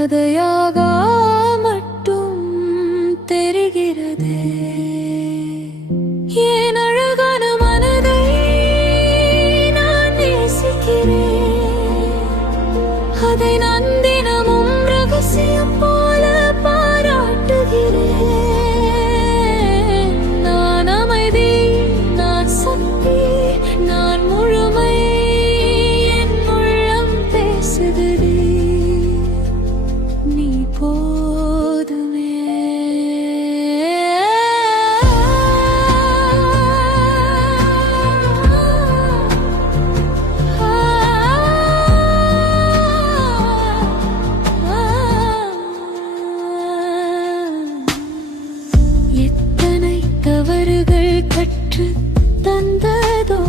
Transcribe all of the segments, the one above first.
கதையாக மட்டும் தெரிகிறதே. ஏன் அழகான மனதை நான் நேசிக்கிறேன், அதை நான் தினமும் ரகசியம் போல பாராட்டுகிறேன். நான் அமைதி, நான் சக்தி, நான் முழுமை, என் உள்ளம் பேசுகிறே. நீ போதுமே. எத்தனை தவறுகள் கற்று தந்ததோ,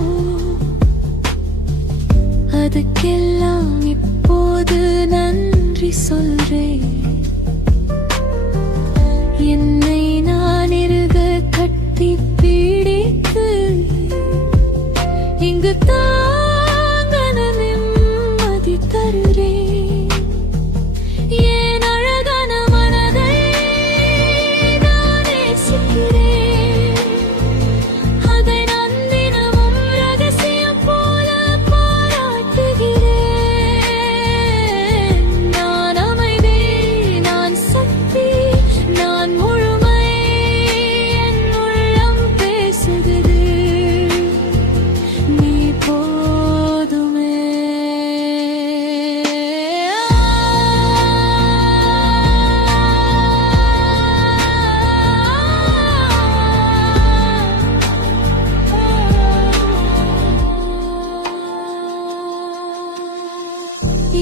அதுக்கெல்லாம் இப்போது நன்றி சொல்றேன். என்னை நான் இருக கட்டி பிடித்து இங்கு தாங்கன நிம்மதி தருறேன். ஏன் அழகான மனதை நான் நேசிக்கிறேன், அதை நான் தினமும் ரகசியம் போல பாராட்டுகிறேன். நான் அமைதி, நான் சக்தி, நான் முழுமை, என் உள்ளம் பேசுகிறது. நீ போதுமே.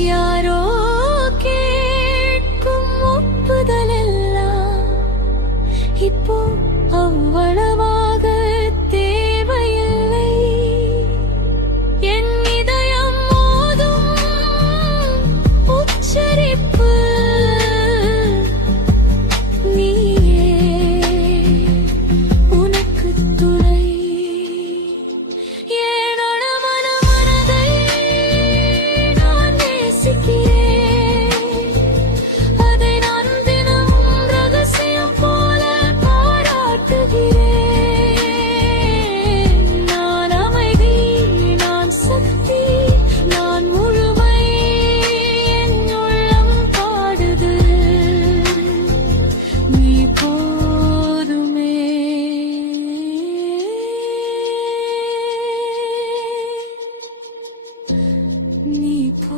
யாரோ கேட்கும் ஒப்புதலெல்லாம் இப்போ அவ்வளவாக தேவையில்லை. என் இதயம் மோதும் உச்சரிப்பு நீயே, உனக்கு துணை. ஏனோட மனதை நான் நேசிக்கிறேன், அதை நான் தினமும் ரகசியம் போல பாராட்டுகிறேன். நான் அமைதி, நான் சக்தி, நான் முழுமை, என் உள்ளம் பாடுது. நீ போதுமே. நீ போ